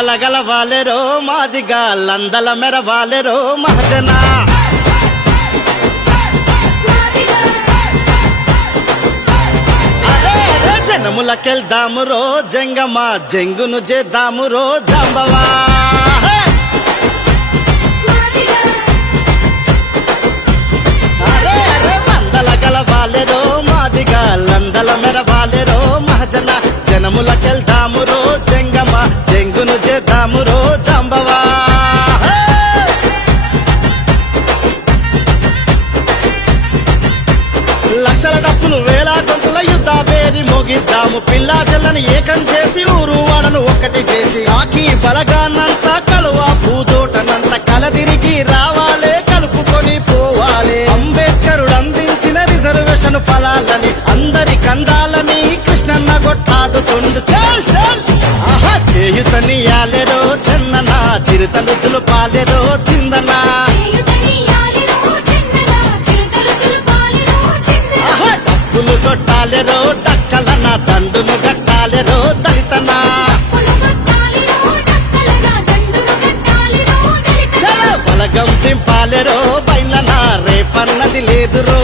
మందల గలవాలెరో మాదిగా లందల మెరవాలెరో మహజన జనములకెళ్దామురో జంగమ్మ జంగును చేద్దామురో జాంబవా మందల గలవాలెరో మాదిగా లందల మెరవాలెరో మహజన జనములకెళ్దామురో జంగమ్మ జంగును చేద్దామురో జాంబవా లక్షల డప్పులు వేల గొంతుల యుద్ధ పేరి మోగిద్దాము పిల్లా జల్లని ఏకం చేసి ఊరు వాడను ఒక్కటి చేసి ఆకి బలగానంతా కలువ పూదోటనంత కలదిరిగి రావాలే కలుపుకొని పోవాలే అంబేద్కరుడు అందించిన రిజర్వేషన్ ఫలాలని అందరి కందాలని కృష్ణన్న కొట్టాడుతుండు చల్ చల్ ఆహా చేయుతనియాలెరో చందన చిరుతలు చులుపాలెరో చిందనా డప్పులు కొట్టాలెరో డక్కలన దండును గట్టాలెరో దళితనా బలగం దింపాలెరో బయలన రేపన్నది లేదురో